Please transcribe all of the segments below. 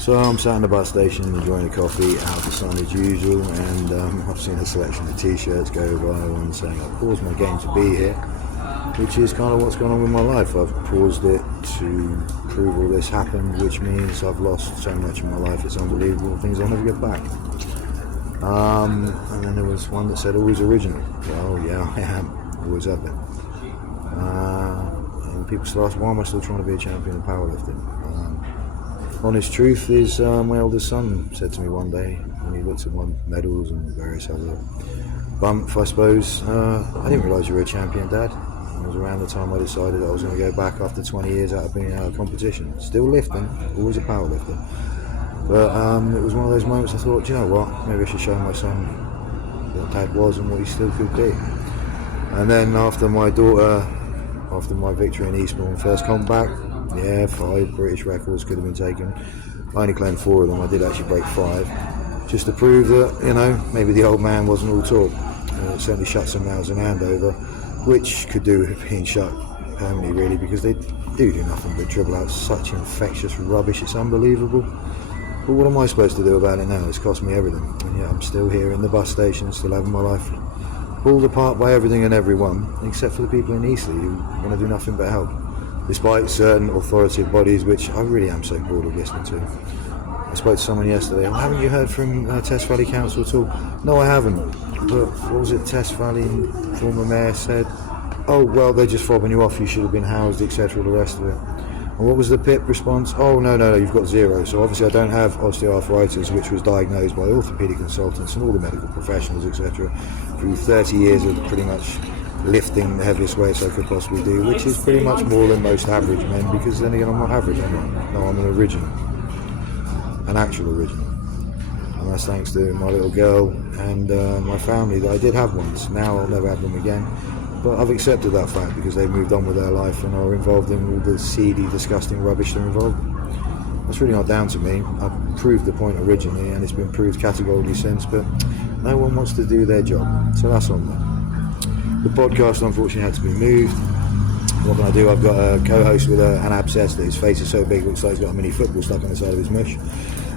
So I'm sat in the bus station enjoying a coffee, out the sun as usual, and I've seen a selection of t-shirts go by, one saying I've paused my game to be here, which is kind of what's gone on with my life. I've paused it to prove all this happened, which means I've lost so much in my life, it's unbelievable, things I'll never get back. And then there was one that said always original. Well, yeah, I am, always have been. And people still ask, why am I still trying to be a champion in powerlifting? Honest truth is, my eldest son said to me one day, when he looked at my medals and various other bump, I suppose, I didn't realise you were a champion, Dad. It was around the time I decided I was going to go back after 20 years out of being out of competition. Still lifting, always a power lifter. But it was one of those moments I thought, do you know what, maybe I should show my son what Dad was and what he still could be. And then after my victory in Eastbourne, first comeback, yeah, 5 British records could have been taken. I only claimed 4 of them. I did actually break 5, just to prove that, you know, maybe the old man wasn't all talk. It certainly shut some mouths in Andover, which could do with being shut permanently, really, because they do nothing but dribble out such infectious rubbish. It's unbelievable. But what am I supposed to do about it now? It's cost me everything, and yet I'm still here in the bus station, still having my life pulled apart by everything and everyone, except for the people in Eastleigh who want to do nothing but help, despite certain authoritative bodies, which I really am so bored of listening to. I spoke to someone yesterday, oh, haven't you heard from Test Valley Council at all? No, I haven't. But what was it, Test Valley former mayor said, oh, well, they're just fobbing you off, you should have been housed, etc., the rest of it. And what was the PIP response? Oh, no, you've got 0. So obviously I don't have osteoarthritis, which was diagnosed by orthopaedic consultants and all the medical professionals, etc., through 30 years of pretty much lifting the heaviest weights I could possibly do, which is pretty much more than most average men, because then again, I'm not average, I'm an original, an actual original. And that's thanks to my little girl and my family that I did have once. Now I'll never have them again. But I've accepted that fact because they've moved on with their life and are involved in all the seedy, disgusting rubbish they're involved in. That's really not down to me. I proved the point originally and it's been proved categorically since, but no one wants to do their job. So that's on them. The podcast unfortunately had to be moved. What can I do? I've got a co-host with an abscess that his face is so big it looks like he's got a mini football stuck on the side of his mush.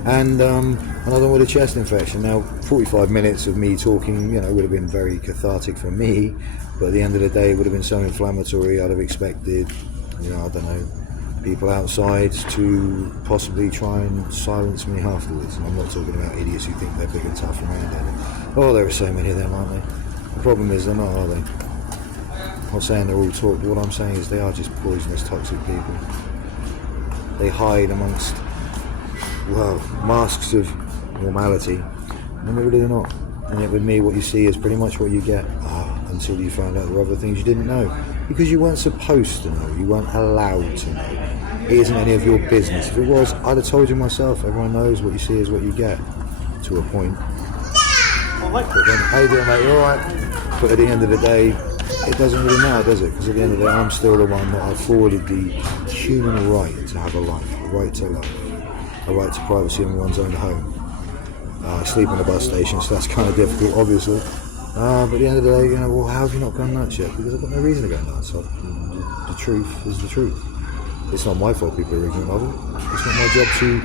And another one with a chest infection. Now, 45 minutes of me talking, would have been very cathartic for me, but at the end of the day, it would have been so inflammatory. I'd have expected, I don't know, people outside to possibly try and silence me afterwards. And I'm not talking about idiots who think they're big and tough around it. Oh, there are so many of them, aren't they? The problem is they're not, are they? I'm not saying they're all talk, but what I'm saying is they are just poisonous, toxic people. They hide amongst, masks of normality, and they're really not. And yet with me, what you see is pretty much what you get, until you find out there are other things you didn't know, because you weren't supposed to know, you weren't allowed to know. It isn't any of your business. If it was, I'd have told you myself. Everyone knows what you see is what you get, to a point. But then, how you doing, mate? You alright? But at the end of the day, it doesn't really matter, does it? Because at the end of the day, I'm still the one that afforded the human right to have a life, a right to life, a right to privacy in one's own home. I sleep in a bus station, so that's kind of difficult, obviously. But at the end of the day, how have you not gone nuts yet? Because I've got no reason to go nuts. The truth is the truth. It's not my fault people are ignorant of it. It's not my job to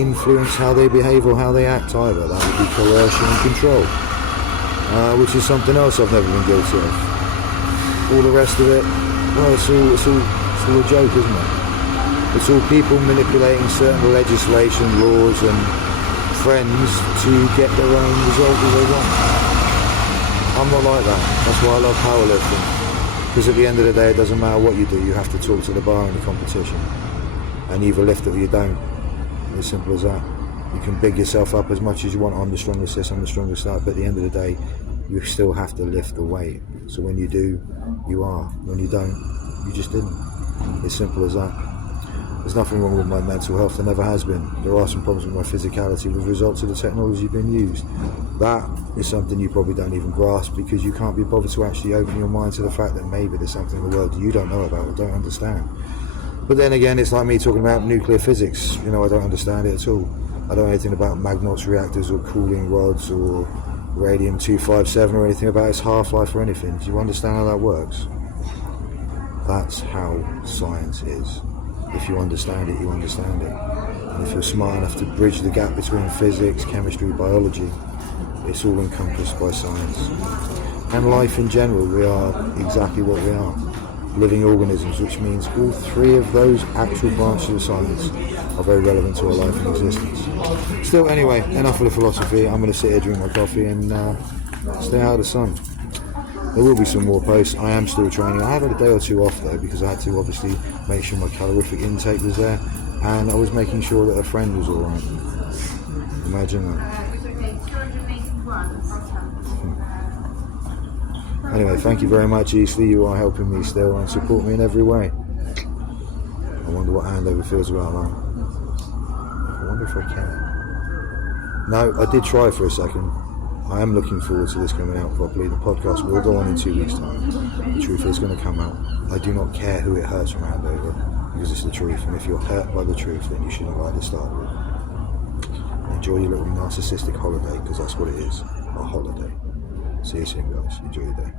influence how they behave or how they act either. That would be coercion and control, which is something else I've never been guilty of. All the rest of it, it's all a joke, isn't it? It's all people manipulating certain legislation, laws and friends to get their own result as they want. I'm not like that. That's why I love powerlifting. Because at the end of the day, it doesn't matter what you do, you have to talk to the bar in the competition. And you either lift it or you don't. As simple as that. You can big yourself up as much as you want. I'm the strongest this, I'm the strongest that. But at the end of the day, you still have to lift the weight. So when you do, you are. When you don't, you just didn't. It's simple as that. There's nothing wrong with my mental health, there never has been. There are some problems with my physicality with results of the technology being used. That is something you probably don't even grasp because you can't be bothered to actually open your mind to the fact that maybe there's something in the world you don't know about or don't understand. But then again, it's like me talking about nuclear physics. I don't understand it at all. I don't know anything about Magnox reactors or cooling rods or radium-257 or anything about its half-life or anything. Do you understand how that works? That's how science is. If you understand it, you understand it. And if you're smart enough to bridge the gap between physics, chemistry, biology, it's all encompassed by science. And life in general, we are exactly what we are. Living organisms, which means all three of those actual branches of science are very relevant to our life and existence. Still, anyway, enough of the philosophy. I'm going to sit here, drink my coffee, and stay out of the sun. There will be some more posts. I am still training. I have had a day or two off though, because I had to obviously make sure my calorific intake was there, and I was making sure that a friend was alright. Imagine that. Anyway, thank you very much, Eastleigh. You are helping me still and support me in every way. I wonder what Andover feels about that. I wonder if I can. No, I did try for a second. I am looking forward to this coming out properly. The podcast will go on in 2 weeks' time. The truth is going to come out. I do not care who it hurts from Andover, because it's the truth. And if you're hurt by the truth, then you shouldn't have had to start with. Enjoy your little narcissistic holiday, because that's what it is. A holiday. See you soon, guys. Enjoy your day.